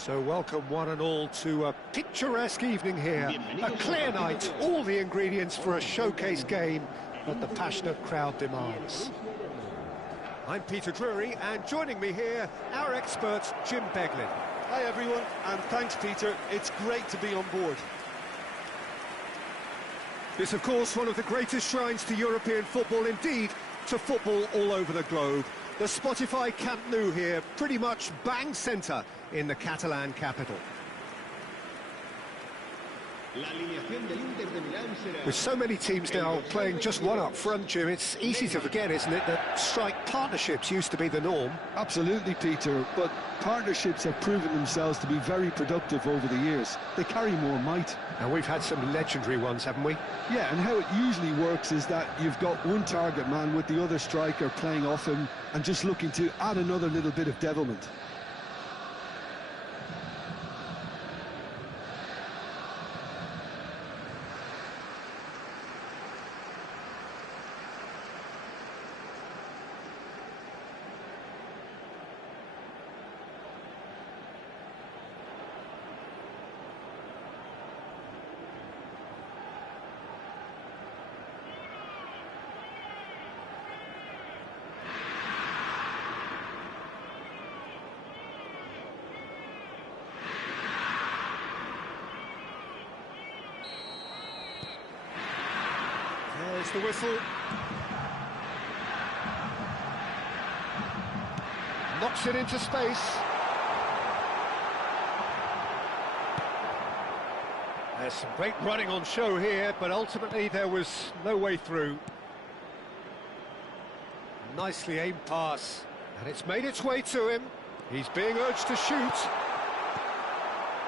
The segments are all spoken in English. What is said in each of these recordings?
So welcome one and all to a picturesque evening here. A clear night, all the ingredients for a showcase game that the passionate crowd demands. I'm Peter Drury, and joining me here, our expert, Jim Beglin. Hi everyone, and thanks Peter, it's great to be on board. It's of course one of the greatest shrines to European football, indeed to football all over the globe. The Spotify Camp Nou here, pretty much bang centre in the Catalan capital. With so many teams now playing just one up front, Jim, it's easy to forget, isn't it, that strike partnerships used to be the norm. Absolutely, Peter, but partnerships have proven themselves to be very productive over the years. They carry more might. And we've had some legendary ones, haven't we? Yeah, and how it usually works is that you've got one target man with the other striker playing off him and just looking to add another little bit of devilment. There's the whistle. Knocks it into space. There's some great running on show here, but ultimately there was no way through. Nicely aimed pass, and it's made its way to him. He's being urged to shoot.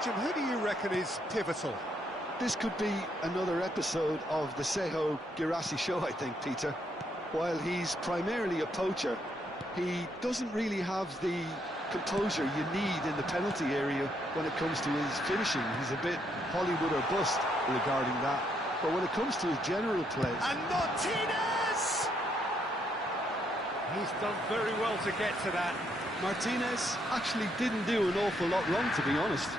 Jim, who do you reckon is pivotal? This could be another episode of the Sejo Girassi show, I think, Peter. While he's primarily a poacher, he doesn't really have the composure you need in the penalty area when it comes to his finishing. He's a bit Hollywood or bust regarding that. But when it comes to his general play... And Martinez! He's done very well to get to that. Martinez actually didn't do an awful lot wrong, to be honest.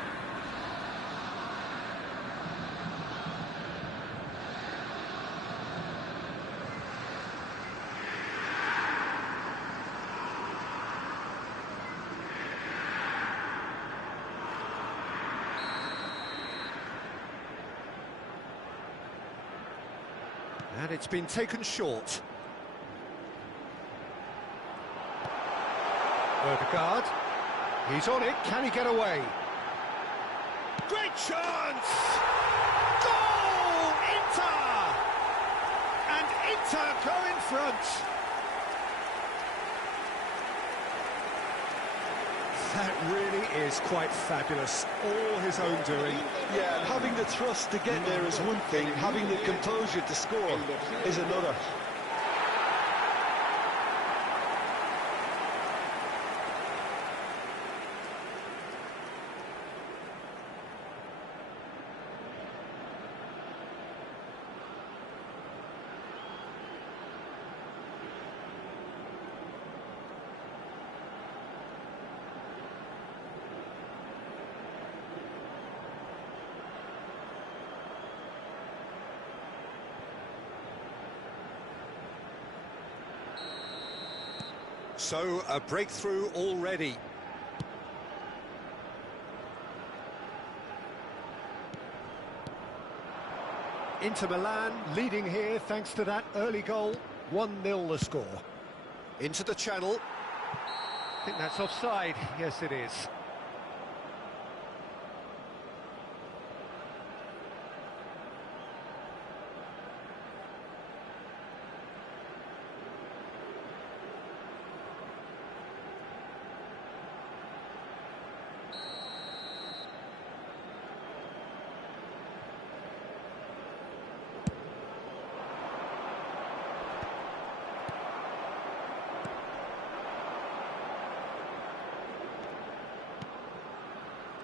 And it's been taken short. Ødegaard. He's on it. Can he get away? Great chance! Goal! Inter! And Inter go in front. That really is quite fabulous. All his own doing. Yeah, and having the thrust to get there is one thing, having the composure to score is another. So, a breakthrough already. Inter Milan leading here thanks to that early goal. 1-0 the score. Into the channel. I think that's offside. Yes, it is.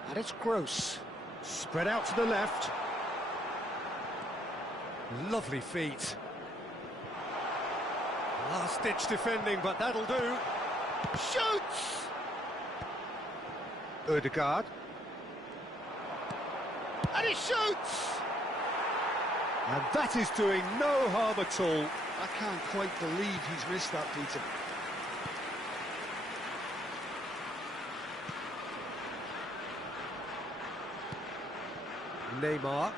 And it's Gross. Spread out to the left. Lovely feet. Last-ditch defending, but that'll do. Shoots! Ødegaard. And he shoots! And that is doing no harm at all. I can't quite believe he's missed that, Peter. Neymar.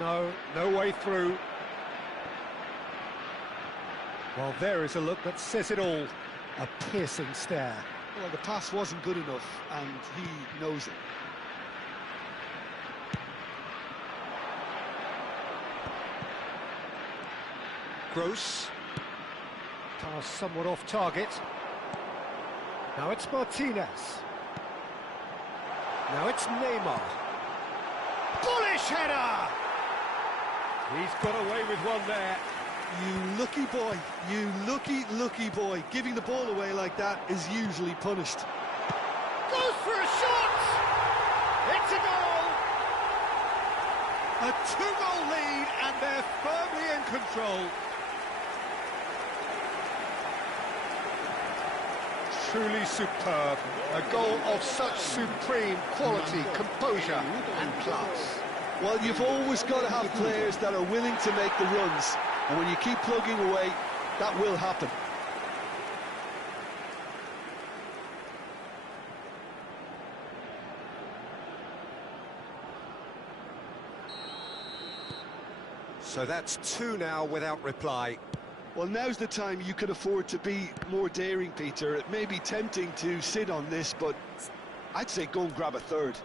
No way through. Well, there is a look that says it all. A piercing stare. Well, the pass wasn't good enough, and he knows it. Gross. Pass somewhat off target. Now it's Martinez. Now it's Neymar. Bullish header! He's got away with one there. You lucky boy, you lucky boy. Giving the ball away like that is usually punished. Goes for a shot! It's a goal! A two-goal lead, and they're firmly in control. Truly superb. A goal of such supreme quality, composure and class. Well, you've always got to have players that are willing to make the runs. And when you keep plugging away, that will happen. So that's two now without reply. Well, now's the time you can afford to be more daring, Peter. It may be tempting to sit on this, but I'd say go and grab a third.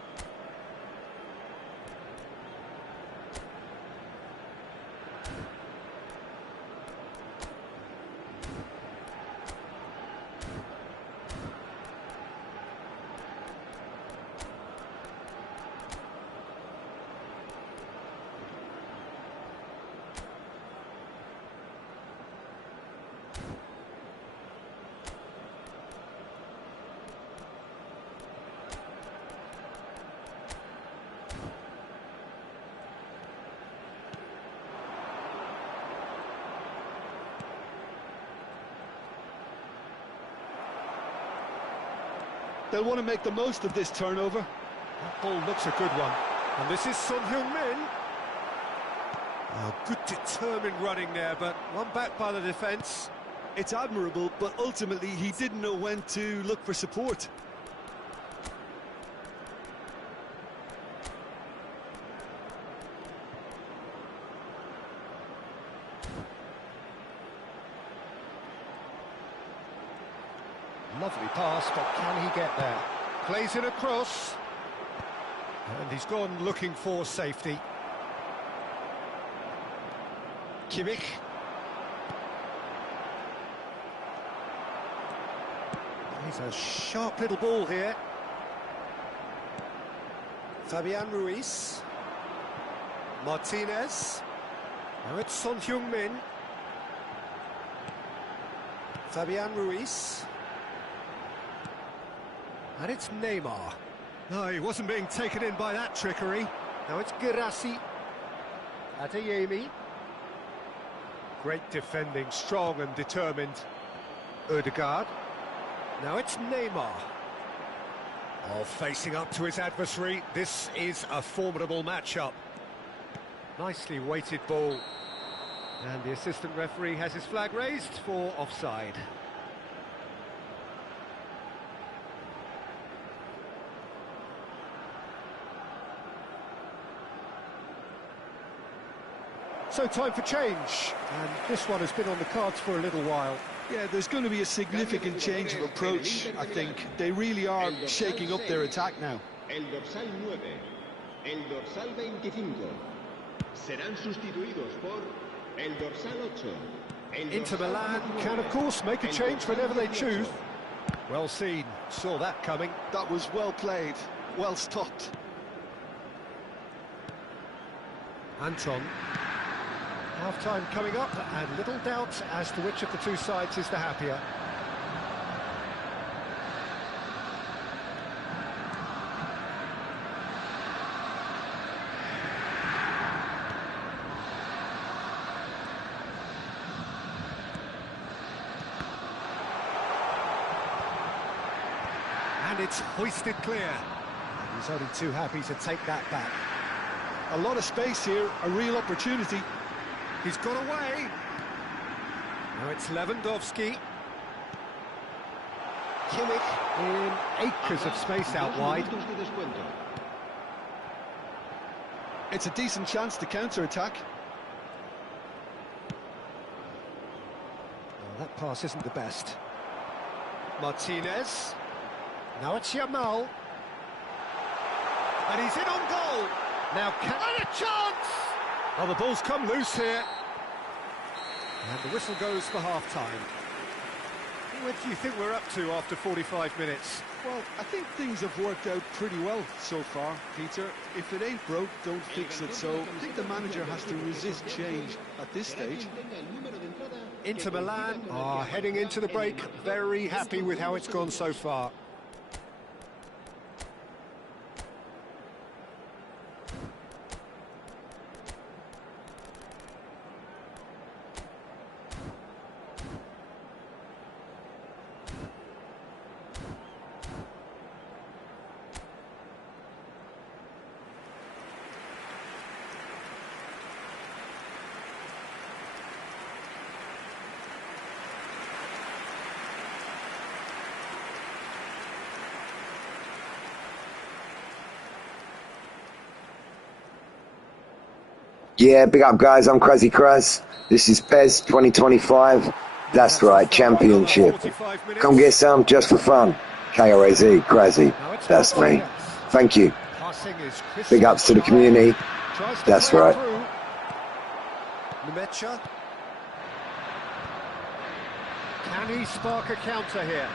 They'll want to make the most of this turnover. That ball looks a good one. And this is Son Heung-min. Oh, good determined running there, but one back by the defence. It's admirable, but ultimately he didn't know when to look for support. Lovely pass, but can he get there? Plays it across. And he's gone looking for safety. Kimmich. He's a sharp little ball here. Fabian Ruiz. Martinez. Now it's Son Heung-min. Fabian Ruiz. And it's Neymar. No, he wasn't being taken in by that trickery. Now it's Girassi. Adeyemi. Great defending, strong and determined. Ødegaard. Now it's Neymar. Oh, facing up to his adversary. This is a formidable matchup. Nicely weighted ball. And the assistant referee has his flag raised for offside. So time for change, and this one has been on the cards for a little while. Yeah, there's going to be a significant change of approach, I think. They really are shaking up their attack now. El dorsal 9, el dorsal 25. Serán sustituidos por el dorsal 8. Inter Milan can, of course, make a change whenever they choose. Well seen, saw that coming. That was well played, well stopped. Anton. Half-time coming up, and little doubt as to which of the two sides is the happier. And it's hoisted clear. And he's only too happy to take that back. A lot of space here, a real opportunity. He's got away. Now it's Lewandowski. Kimmich in acres of space out wide. It's a decent chance to counter-attack. Oh, that pass isn't the best. Martinez. Now it's Yamal. And he's in on goal. Now and a chance! Oh, the ball's come loose here. And the whistle goes for half-time. What do you think we're up to after 45 minutes? Well, I think things have worked out pretty well so far, Peter. If it ain't broke, don't fix it. So I think the manager has to resist change at this stage. Inter Milan are heading into the break, very happy with how it's gone so far. Yeah, big up guys, I'm Kraz-e-kraz. This is PES 2025. That's right, championship. Come get some just for fun. K-R-A-Z, Kraz-e. That's me. Thank you. Big ups to the community. That's right. Can he spark a counter here?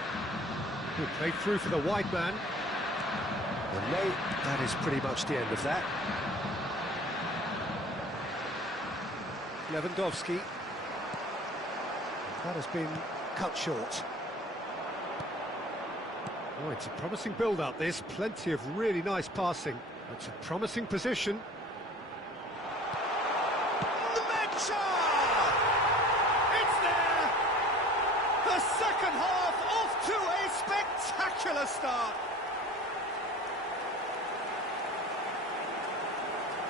Good play through for the wide man. And no, that is pretty much the end of that. Lewandowski. That has been cut short. Oh, it's a promising build-up, this. Plenty of really nice passing. It's a promising position. It's there! The second half off to a spectacular start.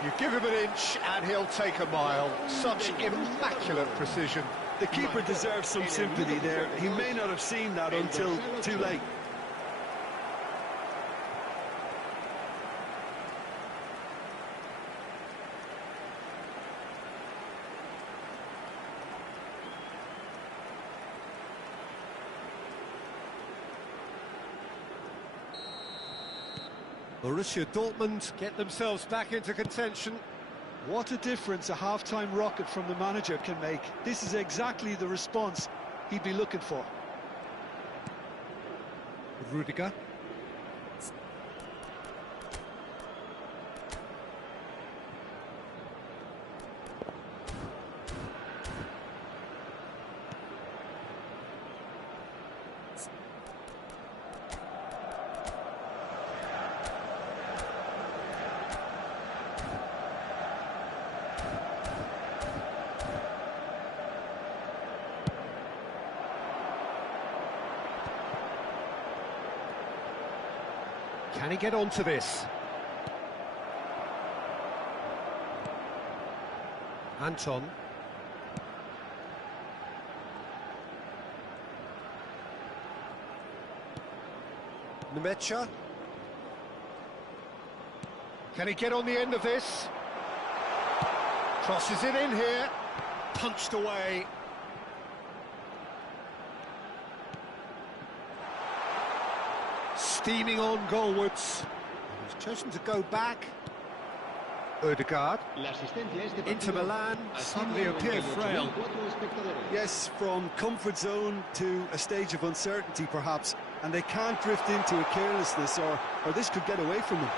You give him an inch and he'll take a mile. Such immaculate precision. The keeper deserves some sympathy there. He may not have seen that until too late. Borussia Dortmund get themselves back into contention. What a difference a half-time rocket from the manager can make. This is exactly the response he'd be looking for. Rudiger. Can he get onto this? Anton. Nemecha. Can he get on the end of this? Crosses it in here. Punched away. Steaming on goalwards. He's chosen to go back. Odegaard. Inter Milan suddenly appeared frail. Yes, from comfort zone to a stage of uncertainty perhaps, and they can't drift into a carelessness or this could get away from them.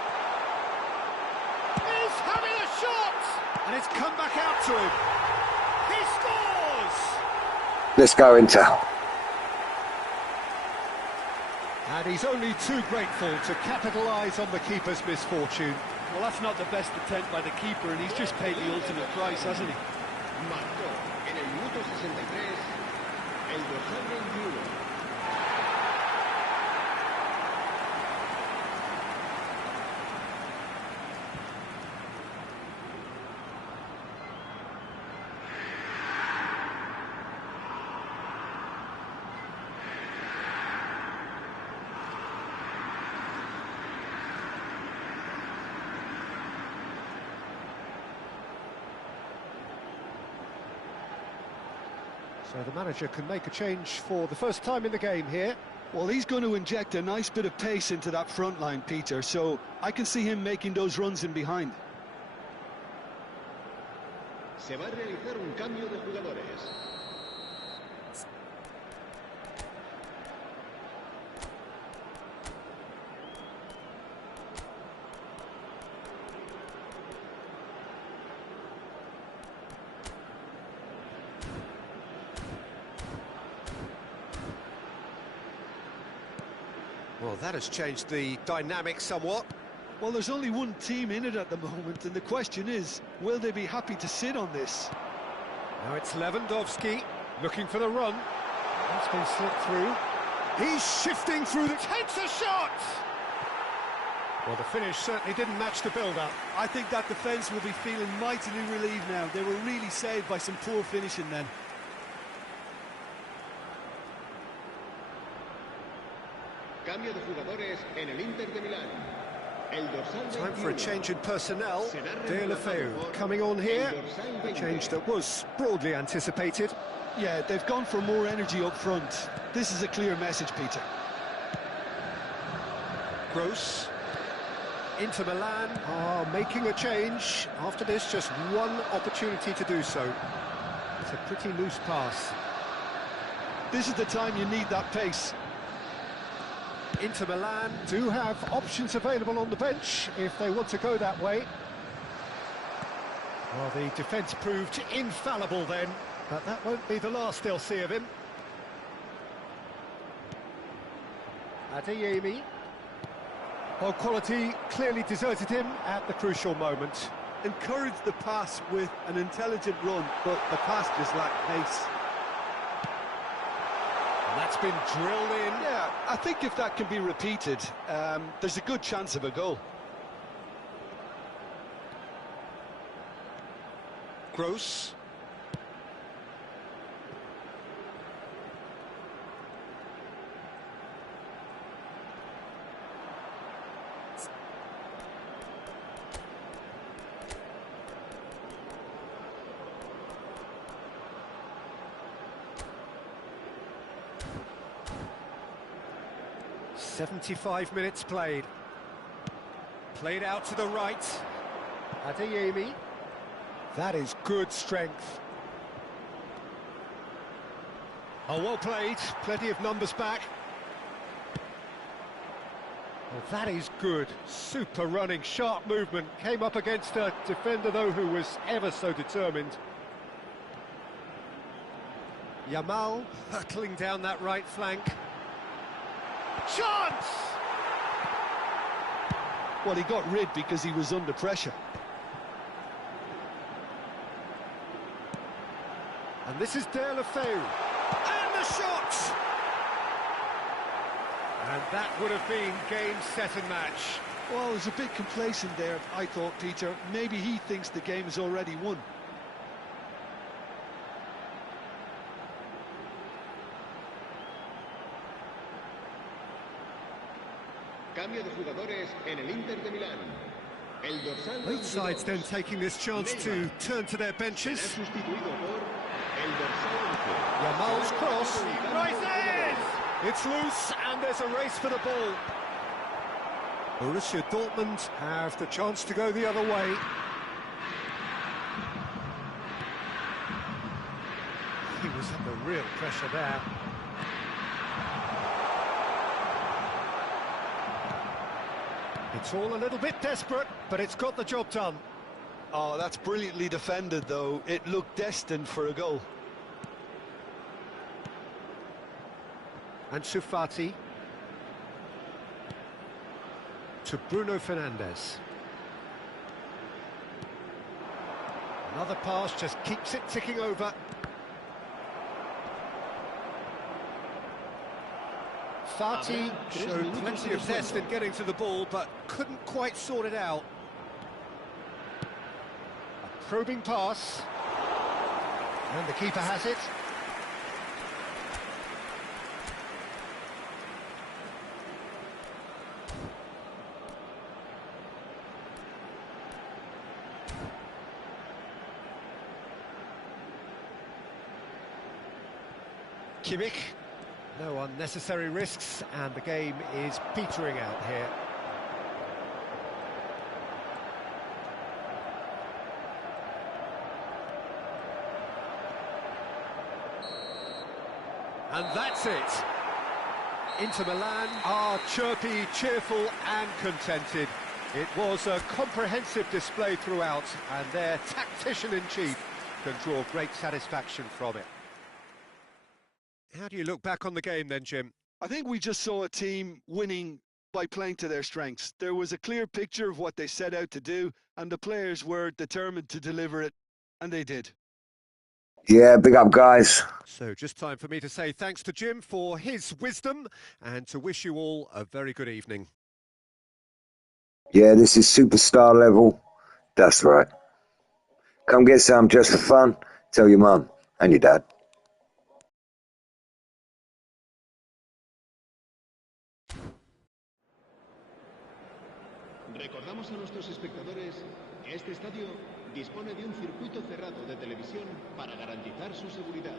He's having a shot! And it's come back out to him. He scores! Let's go Inter. And he's only too grateful to capitalise on the keeper's misfortune. Well, that's not the best attempt by the keeper, and he's just paid the ultimate price, hasn't he? Marcó en el minuto 63 el dorsal 21. So the manager can make a change for the first time in the game here. Well, he's going to inject a nice bit of pace into that front line, Peter, so I can see him making those runs in behind. Se va a realizar un cambio de jugadores. Well, that has changed the dynamic somewhat. Well, there's only one team in it at the moment, and the question is, will they be happy to sit on this? Now it's Lewandowski looking for the run. That's been slipped through. He's shifting through the... Takes a shot! Well, the finish certainly didn't match the build-up. I think that defence will be feeling mightily relieved now. They were really saved by some poor finishing then. Cambio de jugadores en el Inter de Milán. El dorsal Time for a 21. change in personnel. De La Feu coming on here. A change that was broadly anticipated. Yeah, they've gone for more energy up front. This is a clear message, Peter. Gross. Inter Milan are making a change. After this, just one opportunity to do so. It's a pretty loose pass. This is the time you need that pace. Inter Milan do have options available on the bench if they want to go that way. Well, the defence proved infallible then, but that won't be the last they'll see of him. Adeyemi. Well, quality clearly deserted him at the crucial moment. Encouraged the pass with an intelligent run, but the pass just lacked pace. That's been drilled in. Yeah, I think if that can be repeated, there's a good chance of a goal. Gross. "75 minutes played. Played out to the right. Adeyemi. That is good strength. Oh, well played. Plenty of numbers back. Well, that is good. Super running, sharp movement. Came up against a defender, though, who was ever so determined. Yamal hurtling down that right flank. Chance! Well, he got rid because he was under pressure. And this is De La Feu. And the shot! And that would have been game, set and match. Well, he's a bit complacent there, I thought, Peter. Maybe he thinks the game is already won. Cambio de jugadores en el Inter de Milán. El dorsal Both sides then taking this chance to turn to their benches. sustituido por el dorsal 11. Yamal's cross. Rises! It's loose and there's a race for the ball. Borussia Dortmund have the chance to go the other way. He was under real pressure there. It's all a little bit desperate, but it's got the job done. Oh, that's brilliantly defended, though. It looked destined for a goal. Ansu Fati to Bruno Fernandes. Another pass just keeps it ticking over. Fati showed plenty of zest in getting to the ball, but couldn't quite sort it out. A probing pass. And the keeper has it. Kimmich. No unnecessary risks, and the game is petering out here. And that's it. Inter Milan are chirpy, cheerful and contented. It was a comprehensive display throughout, and their tactician-in-chief can draw great satisfaction from it. How do you look back on the game then, Jim? I think we just saw a team winning by playing to their strengths. There was a clear picture of what they set out to do, and the players were determined to deliver it, and they did. Yeah, big up, guys. So just time for me to say thanks to Jim for his wisdom and to wish you all a very good evening. Yeah, this is superstar level. That's right. Come get some just for fun. Tell your mum and your dad. Recordamos a nuestros espectadores que este estadio dispone de un circuito cerrado de televisión para garantizar su seguridad.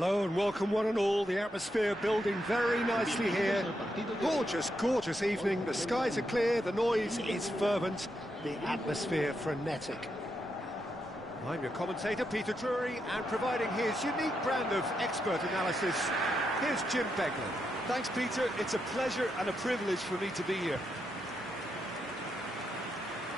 Hello and welcome one and all. The atmosphere building very nicely here. Gorgeous, gorgeous evening. The skies are clear, the noise is fervent, the atmosphere frenetic. I'm your commentator, Peter Drury, and providing his unique brand of expert analysis, here's Jim Beglin. Thanks, Peter. It's a pleasure and a privilege for me to be here.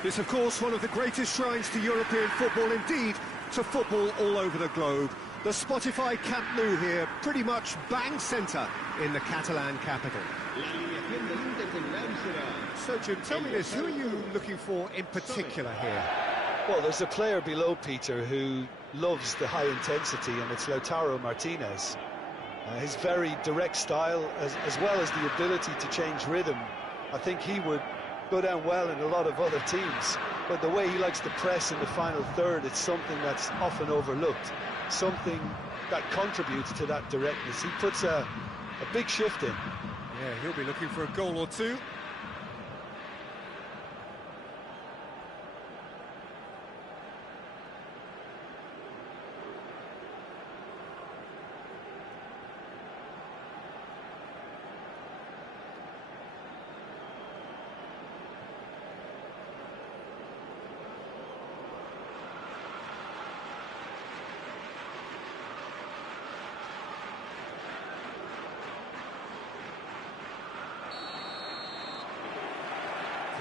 This, of course, one of the greatest shrines to European football, indeed, to football all over the globe. The Spotify Camp Nou here, pretty much bang centre in the Catalan capital. So, Jim, tell me this, who are you looking for in particular here? Well, there's a player below Peter who loves the high intensity, and it's Lautaro Martinez. His very direct style, as well as the ability to change rhythm, I think he would go down well in a lot of other teams. But the way he likes to press in the final third, it's something that's often overlooked, something that contributes to that directness. He puts a big shift in. Yeah, he'll be looking for a goal or two.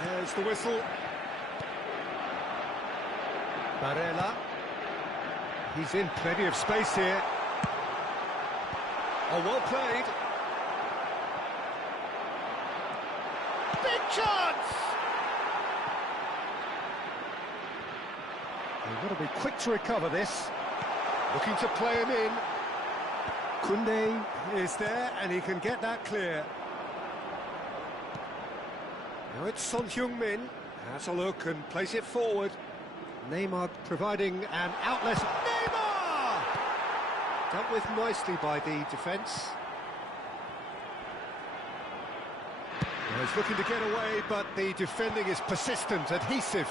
There's the whistle. Barella. He's in plenty of space here. Oh, well played. Big chance! They've got to be quick to recover this. Looking to play him in. Koundé is there, and he can get that clear. Now it's Son Heung-min, has a look and plays it forward. Neymar providing an outlet. Neymar! Dealt with nicely by the defence. Well, he's looking to get away, but the defending is persistent, adhesive.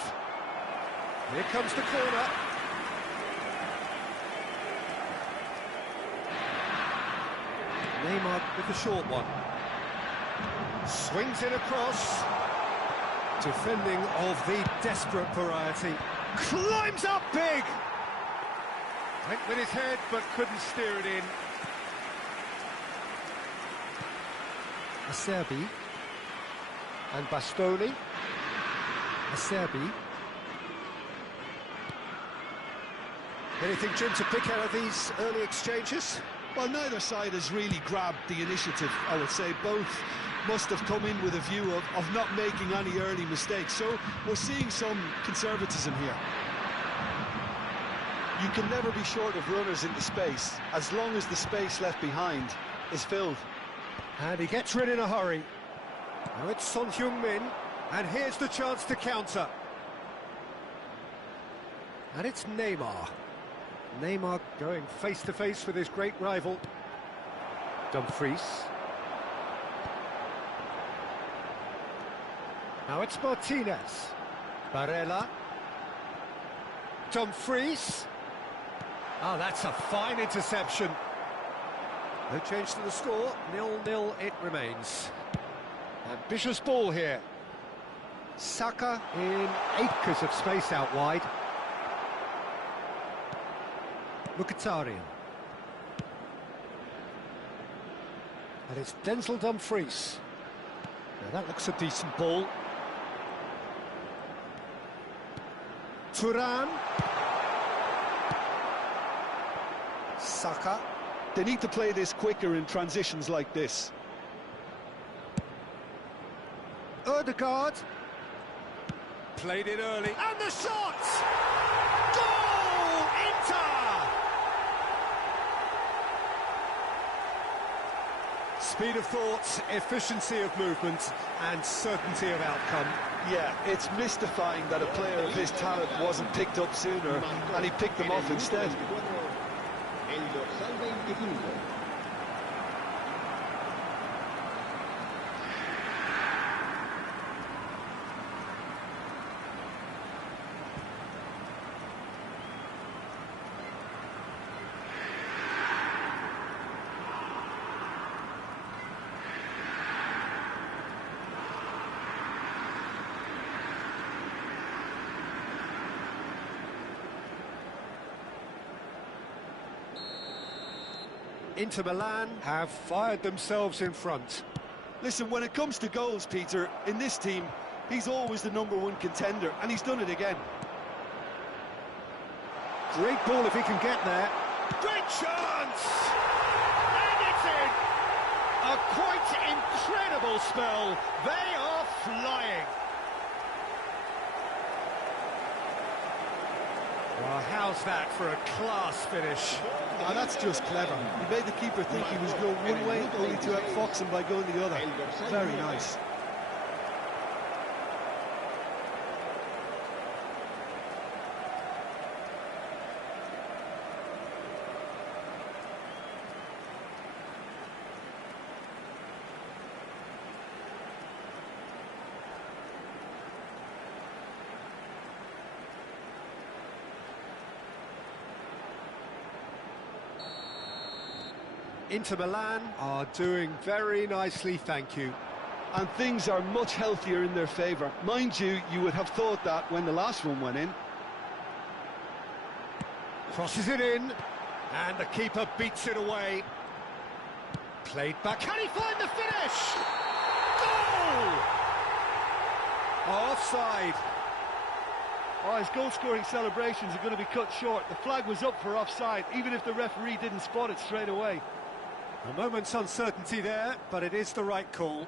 Here comes the corner. Neymar with the short one. Swings it across. Defending of the desperate variety. Climbs up big! Went with his head, but couldn't steer it in. Acerbi. And Bastoni. Acerbi. Anything, Jim, to pick out of these early exchanges? Well, neither side has really grabbed the initiative, I would say. Both must have come in with a view of not making any early mistakes. So we're seeing some conservatism here. You can never be short of runners into space, as long as the space left behind is filled. And he gets rid in a hurry. Now it's Son Heung-min, and here's the chance to counter. And it's Neymar. Neymar going face-to-face with his great rival. Dumfries. Now it's Martinez. Barella. Dumfries. Oh, that's a fine interception. No change to the score. 0-0 it remains. Ambitious ball here. Saka in acres of space out wide. Mkhitaryan. And it's Denzel Dumfries. Now that looks a decent ball. Thuram. Saka. They need to play this quicker in transitions like this. Odegaard. Played it early. And the shot! Goal! Inter! Speed of thought, efficiency of movement, and certainty of outcome. Yeah, it's mystifying that a player of his talent wasn't picked up sooner, and he picked them off instead. El dorsal 25. Inter Milan have fired themselves in front. Listen, when it comes to goals, Peter, in this team, he's always the #1 contender, and he's done it again. Great ball if he can get there. Great chance! And it's in! A quite incredible spell. They are flying. Well, how's that for a class finish? Oh, that's just clever. He made the keeper think he was going one way, only to outfox him by going the other. Very nice. Inter Milan are doing very nicely, thank you. And things are much healthier in their favour. Mind you, you would have thought that when the last one went in. Crosses it in, and the keeper beats it away. Played back, can he find the finish? Goal! Offside. Oh, his goal-scoring celebrations are going to be cut short. The flag was up for offside, even if the referee didn't spot it straight away. A moment's uncertainty there, but it is the right call.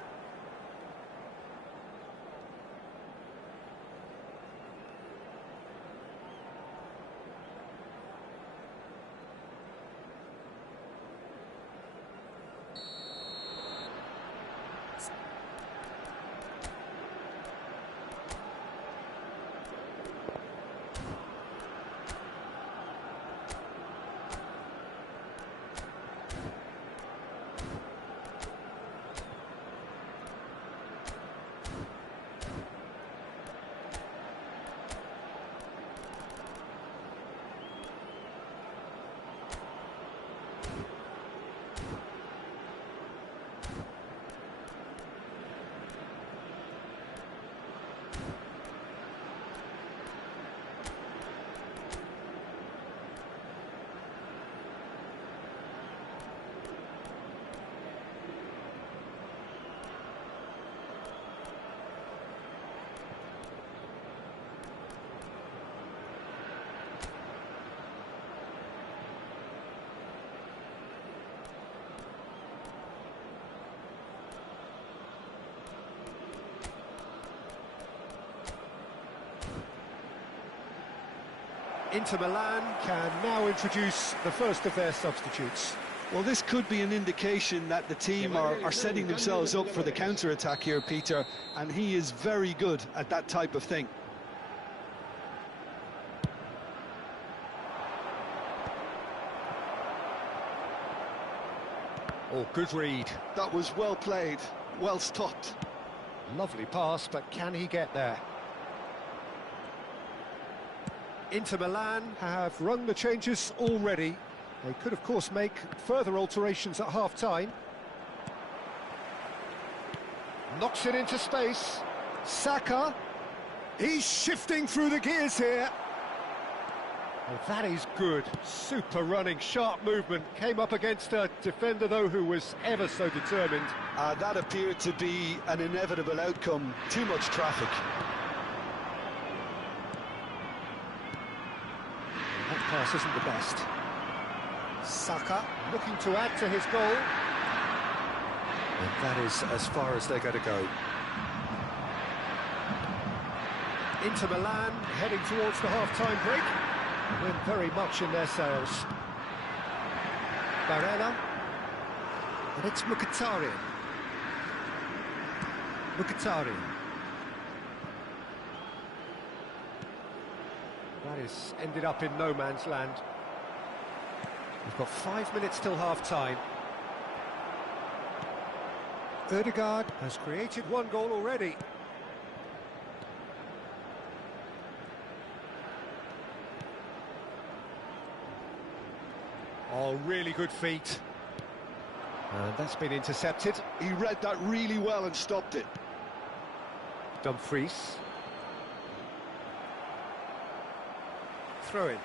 Inter Milan can now introduce the first of their substitutes. Well, this could be an indication that the team are setting themselves up for the counter-attack here, Peter, and he is very good at that type of thing. Oh, good read. That was well played, well stopped. Lovely pass, but can he get there? Inter Milan have rung the changes already. They could, of course, make further alterations at half-time. Knocks it into space. Saka. He's shifting through the gears here. Oh, that is good. Super running, sharp movement. Came up against a defender, though, who was ever so determined. That appeared to be an inevitable outcome. Too much traffic. That pass isn't the best. Saka looking to add to his goal. And that is as far as they're going to go. Inter Milan heading towards the half-time break. We're very much in their sails. Barella. And it's Mkhitaryan. Mkhitaryan. That is ended up in no man's land. We've got 5 minutes till half-time. Ødegaard has created one goal already. Oh, really good feet. And that's been intercepted. He read that really well and stopped it. Dumfries. Throw in.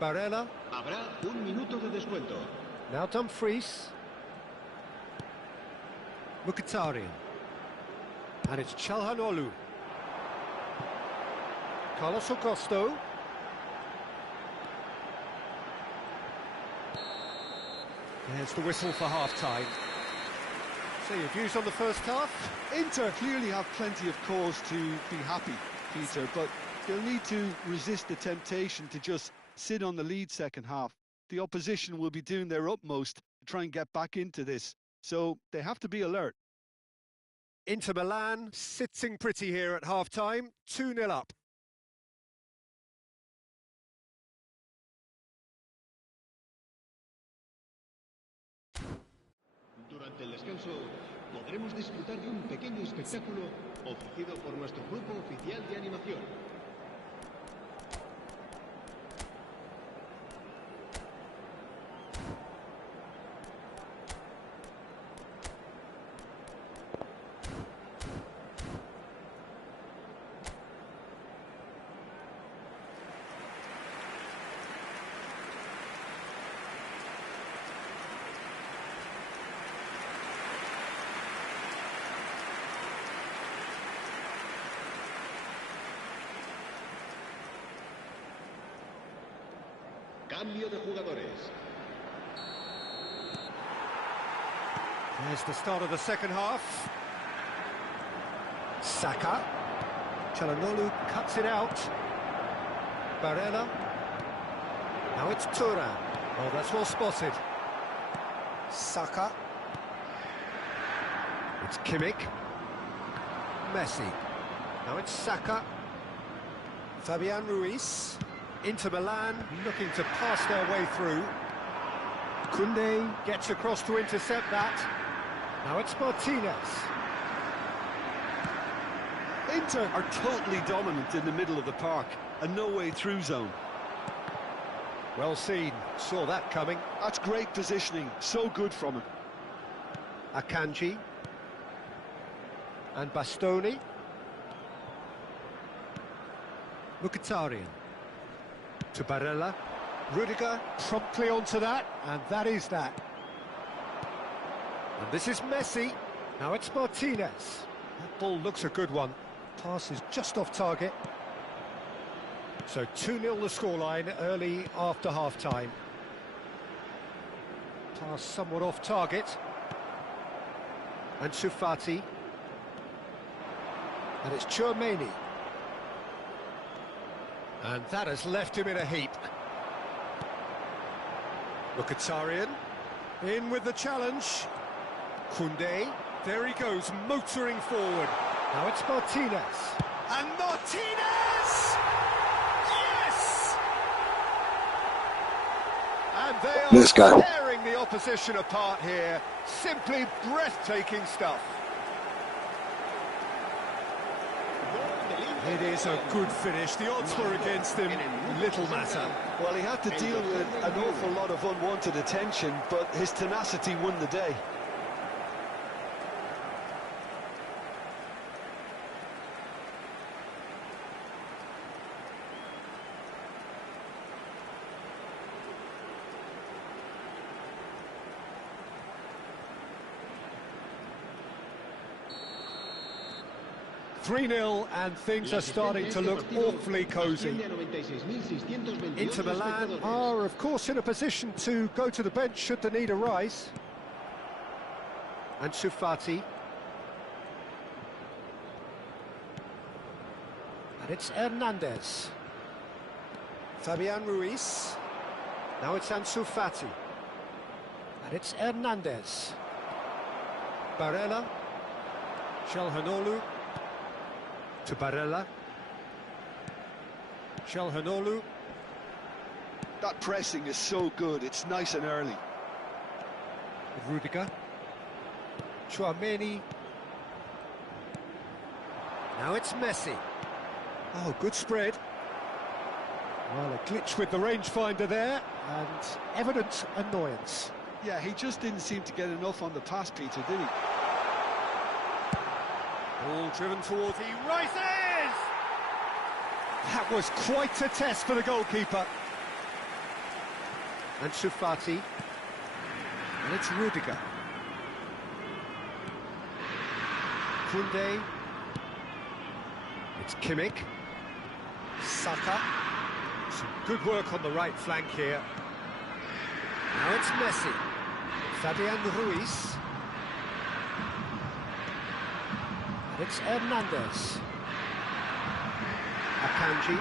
Barella. Habrá un minuto de descuento. Now Dumfries. Mkhitaryan. And it's Çalhanoğlu. Carlos Augusto. There's the whistle for half-time. So your views on the first half? Inter clearly have plenty of cause to be happy, Peter, but they'll need to resist the temptation to just sit on the lead second half. The opposition will be doing their utmost to try and get back into this, so they have to be alert. Inter Milan sitting pretty here at half-time, 2-0 up. Durante el descanso podremos disfrutar de un pequeño espectáculo ofrecido por nuestro grupo oficial de animación. Cambio de jugadores. There's the start of the second half. Saka. Çalhanoğlu cuts it out. Barella. Now it's Thuram. Oh, that's well spotted. Saka. It's Kimmich. Messi. Now it's Saka. Fabian Ruiz. Inter Milan looking to pass their way through. Koundé gets across to intercept that. Now it's Martinez. Inter are totally dominant in the middle of the park, a no-way through zone. Well seen, saw that coming. That's great positioning, so good from him. Akanji. And Bastoni. Mkhitaryan. To Barella. Rudiger promptly onto that, and that is that. And this is Messi. Now it's Martinez. That ball looks a good one. Pass is just off target. So 2-0 the scoreline early after half-time. Pass somewhat off target. And Sufati. And it's Tchouaméni. And that has left him in a heap. Mkhitaryan, in with the challenge. Koundé, there he goes, motoring forward. Now it's Martinez. And Martinez! Yes! And they are tearing the opposition apart here. Simply breathtaking stuff. It is a good finish. The odds were against him. Little matter. Well, he had to deal with an awful lot of unwanted attention, but his tenacity won the day. .3-0 and things are starting to look awfully cosy. Inter Milan are, of course, in a position to go to the bench should the need arise. And Sufati. And it's Hernandez. Fabian Ruiz. Now it's Ansu Fati. And it's Hernandez. Barella. Çalhanoğlu. To Barella. Çalhanoğlu. That pressing is so good, it's nice and early. Rudiger. Tchouaméni. Now it's Messi. Oh, good spread. Well, a glitch with the rangefinder there, and evident annoyance. Yeah, he just didn't seem to get enough on the pass, Peter, did he? Ball driven towards, he rises! That was quite a test for the goalkeeper. And Sufati. And it's Rudiger. Koundé. It's Kimmich. Saka. Some good work on the right flank here. Now it's Messi. Fabian Ruiz. And it's Hernandez. Akanji.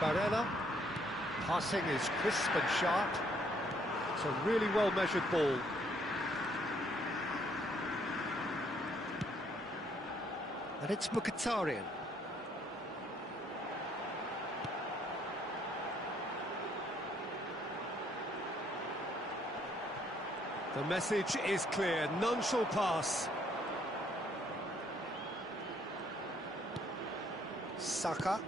Barella. Passing is crisp and sharp. It's a really well-measured ball. And it's Mkhitaryan. The message is clear, none shall pass. Saka.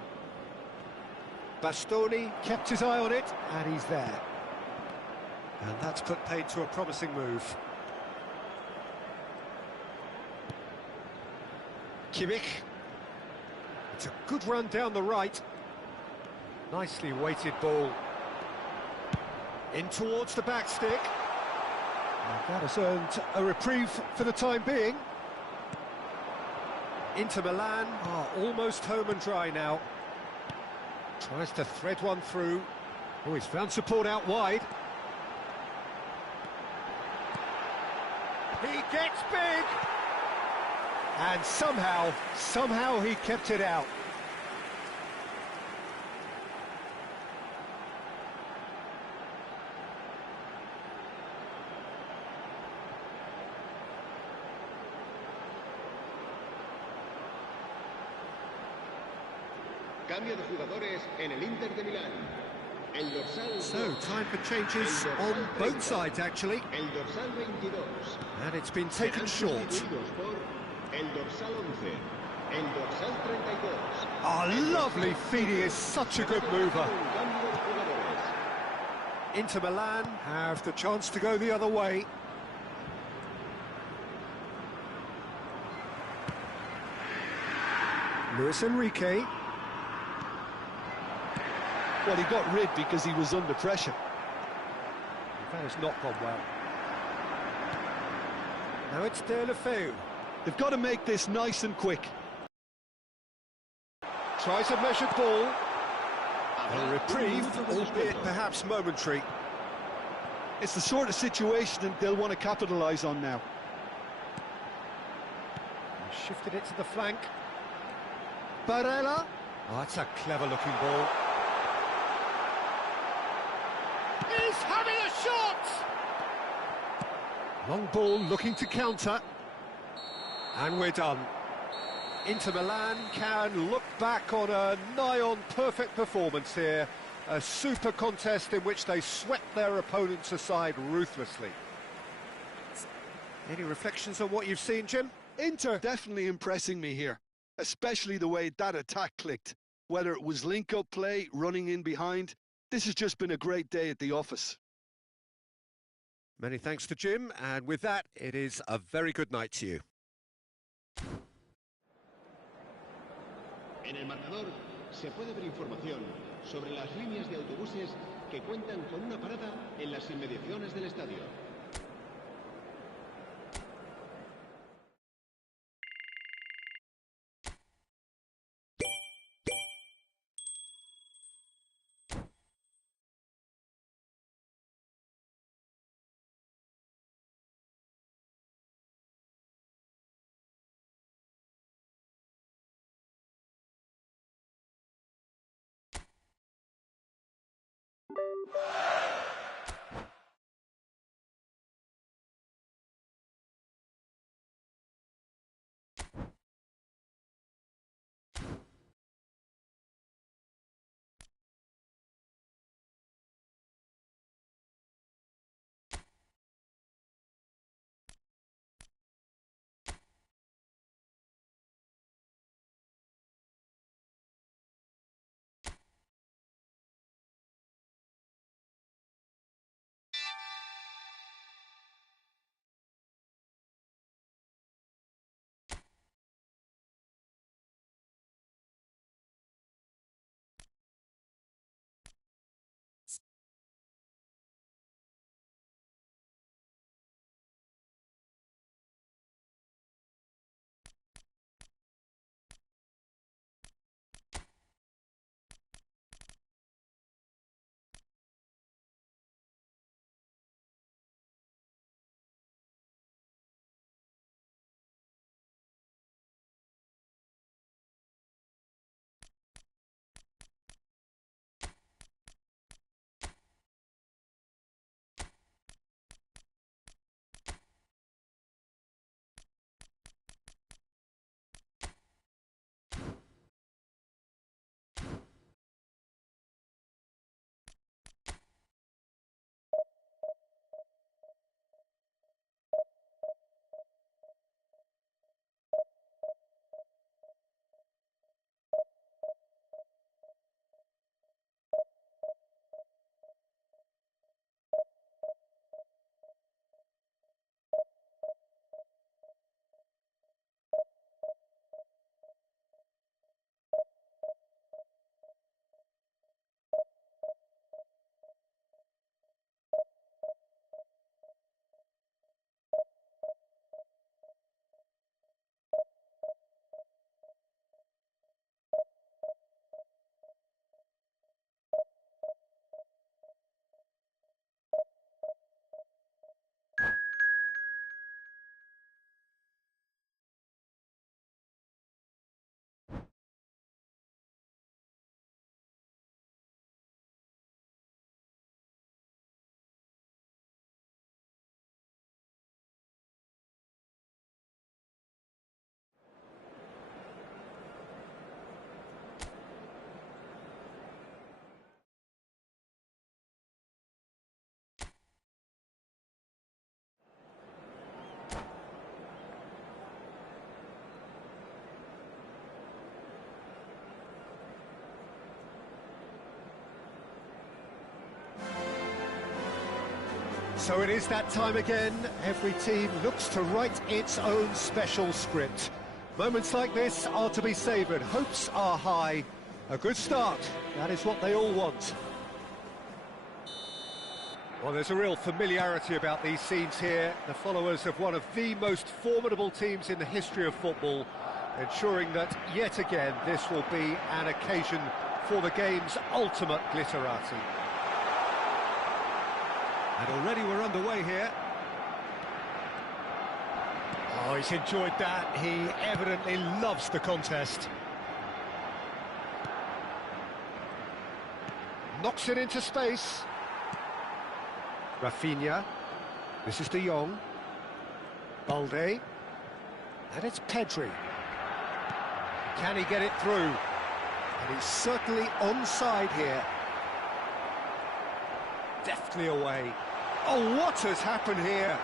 Bastoni kept his eye on it, and he's there. And that's put paid to a promising move. Kimmich. It's a good run down the right. Nicely weighted ball. In towards the back stick. And that has earned a reprieve for the time being. Inter Milan are almost home and dry now. Tries to thread one through. Oh, he's found support out wide. He gets big! And somehow he kept it out. Cambio de jugadores en el Inter de Milán. El dorsal. So, time for changes on both sides, actually. El dorsal 22. And it's been taken short. El dorsal 11. El dorsal 32. Oh, lovely feed, he is such a good mover. Inter Milan have the chance to go the other way. Luis Enrique. Well, he got rid because he was under pressure. That has not gone well. Now it's De La Feu. They've got to make this nice and quick. Tries a measured ball. A reprieve, albeit perhaps momentary. It's the sort of situation that they'll want to capitalise on now. Shifted it to the flank. Barella. Oh, that's a clever-looking ball. He's having a shot! Long ball looking to counter. And we're done. Inter Milan can look back on a nigh-on perfect performance here. A super contest in which they swept their opponents aside ruthlessly. Any reflections on what you've seen, Jim? Inter definitely impressing me here, especially the way that attack clicked. Whether it was link-up play, running in behind, this has just been a great day at the office. Many thanks to Jim, and with that, it is a very good night to you. En el marcador se puede ver información sobre las líneas de autobuses que cuentan con una parada en las inmediaciones del estadio. So it is that time again. Every team looks to write its own special script. Moments like this are to be savoured. Hopes are high. A good start. That is what they all want. Well, there's a real familiarity about these scenes here. The followers of one of the most formidable teams in the history of football, ensuring that, yet again, this will be an occasion for the game's ultimate glitterati. And already we're underway here. Oh, he's enjoyed that. He evidently loves the contest. Knocks it into space. Rafinha. This is De Jong. Balde. And it's Pedri. Can he get it through? And he's certainly onside here. Deftly away. Oh, what has happened here?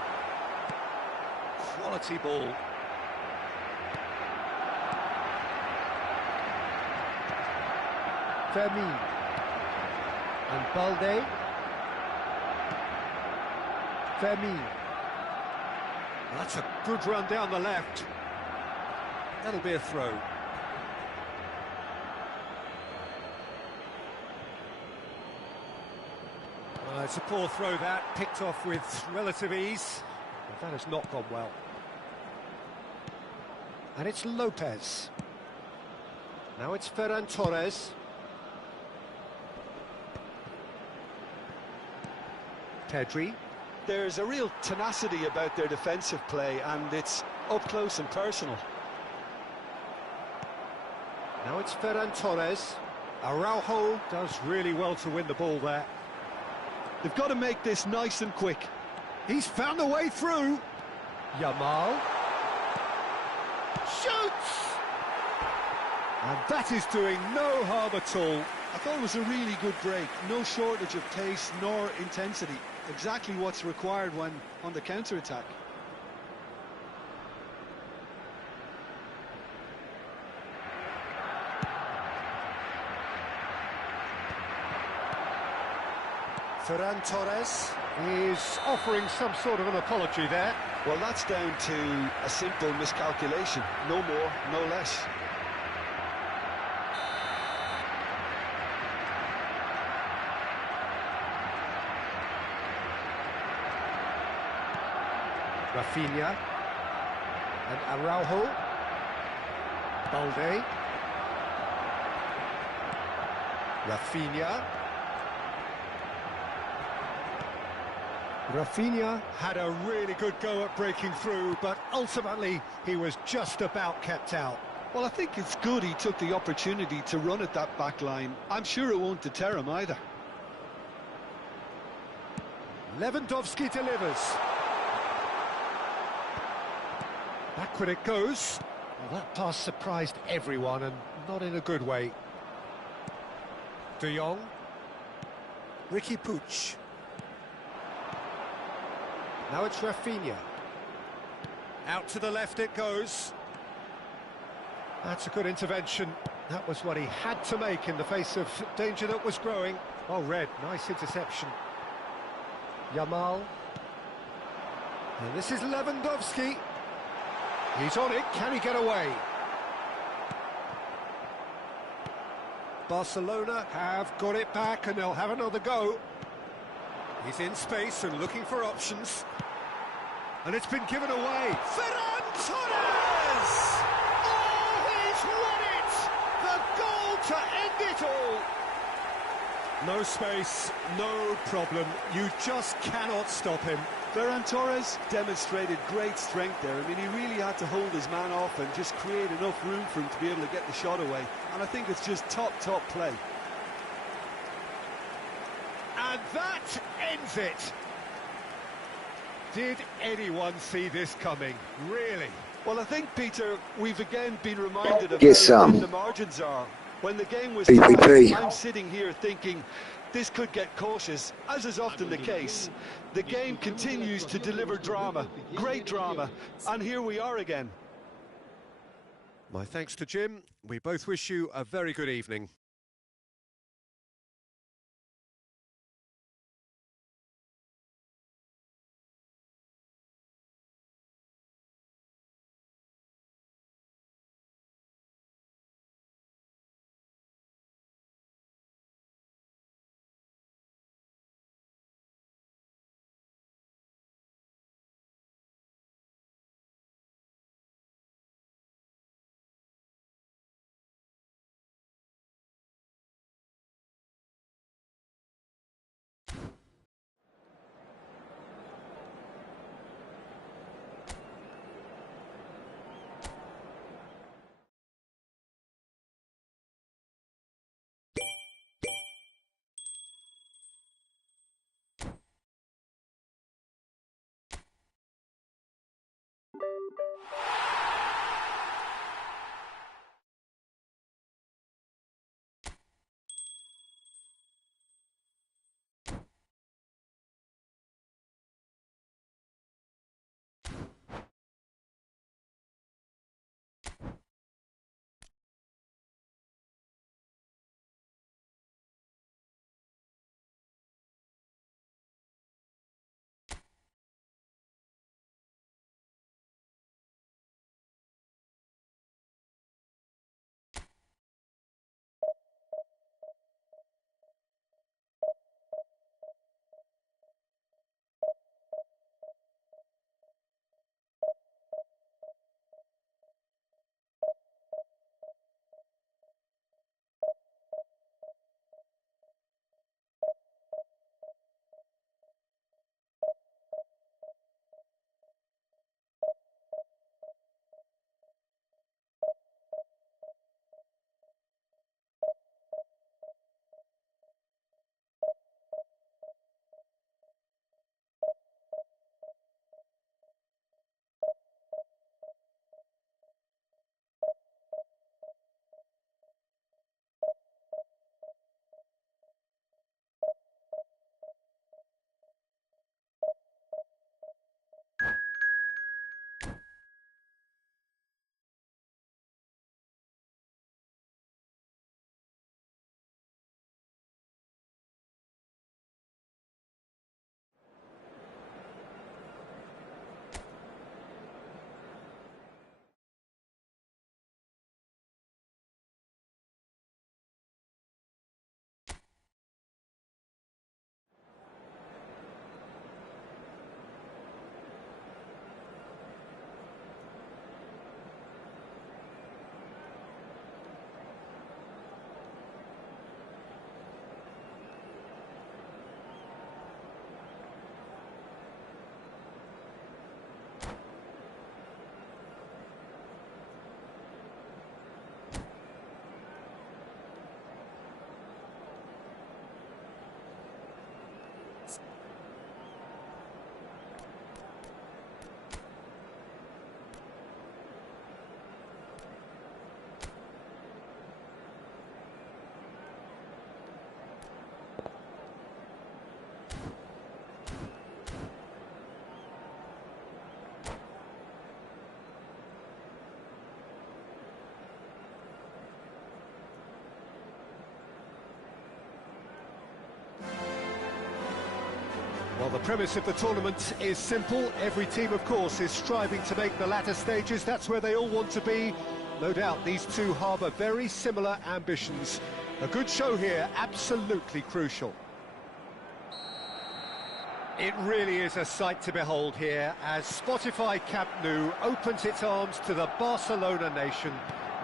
Quality ball. Fermin. And Balde. Fermin. That's a good run down the left. That'll be a throw. It's a poor throw that, picked off with relative ease. But that has not gone well. And it's Lopez. Now it's Ferran Torres. Pedri. There's a real tenacity about their defensive play, and it's up close and personal. Now it's Ferran Torres. Araujo does really well to win the ball there. They've got to make this nice and quick. He's found a way through. Yamal. Shoots! And that is doing no harm at all. I thought it was a really good break. No shortage of pace nor intensity. Exactly what's required when on the counter-attack. Ferran Torres is offering some sort of an apology there. Well, that's down to a simple miscalculation. No more, no less. Rafinha and Araujo. Balde. Rafinha. Rafinha had a really good go at breaking through, but ultimately he was just about kept out. Well, I think it's good he took the opportunity to run at that back line. I'm sure it won't deter him either. Lewandowski delivers. Backward it goes. Well, that pass surprised everyone, and not in a good way. De Jong. Ricky Puig. Now it's Rafinha. Out to the left it goes. That's a good intervention. That was what he had to make in the face of danger that was growing. Oh, Red, nice interception. Yamal. And this is Lewandowski. He's on it, can he get away? Barcelona have got it back and they'll have another go. He's in space and looking for options. And it's been given away. Ferran Torres! Oh, he's won it! The goal to end it all! No space, no problem. You just cannot stop him. Ferran Torres demonstrated great strength there. I mean, he really had to hold his man off and just create enough room for him to be able to get the shot away. And I think it's just top play. And that ends it. Did anyone see this coming? Really? Well, I think, Peter, we've again been reminded of How thin the margins are. When the game was PPP. tight, I'm sitting here thinking this could get cautious, as is often the case. The game continues to deliver drama, great drama, and here we are again. My thanks to Jim. We both wish you a very good evening. Well, the premise of the tournament is simple. Every team, of course, is striving to make the latter stages. That's where they all want to be. No doubt these two harbour very similar ambitions. A good show here, absolutely crucial. It really is a sight to behold here as Spotify Camp Nou opens its arms to the Barcelona nation,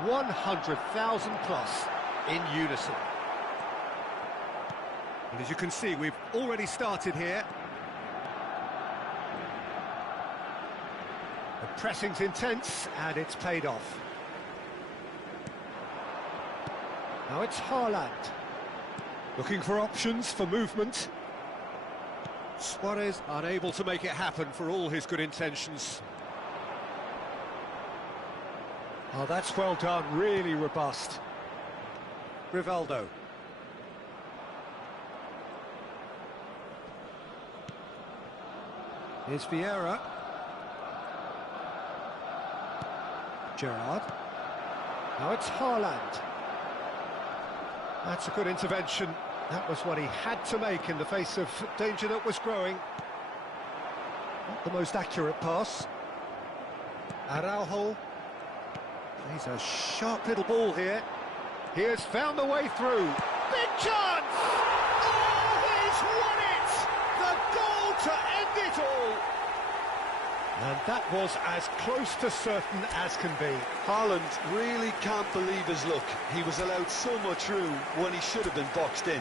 100,000 plus in unison. And as you can see, we've already started here. The pressing's intense and it's paid off. Now it's Haaland. Looking for options for movement. Suarez unable to make it happen for all his good intentions. Oh, that's well done, really robust. Rivaldo. Here's Vieira. Gerrard. Now it's Haaland. That's a good intervention. That was what he had to make in the face of danger that was growing. Not the most accurate pass. Araujo. Plays a sharp little ball here. He has found the way through. Big chance! Oh, he's won it! The goal to end it all! And that was as close to certain as can be. Haaland really can't believe his luck. He was allowed so much room when he should have been boxed in.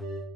you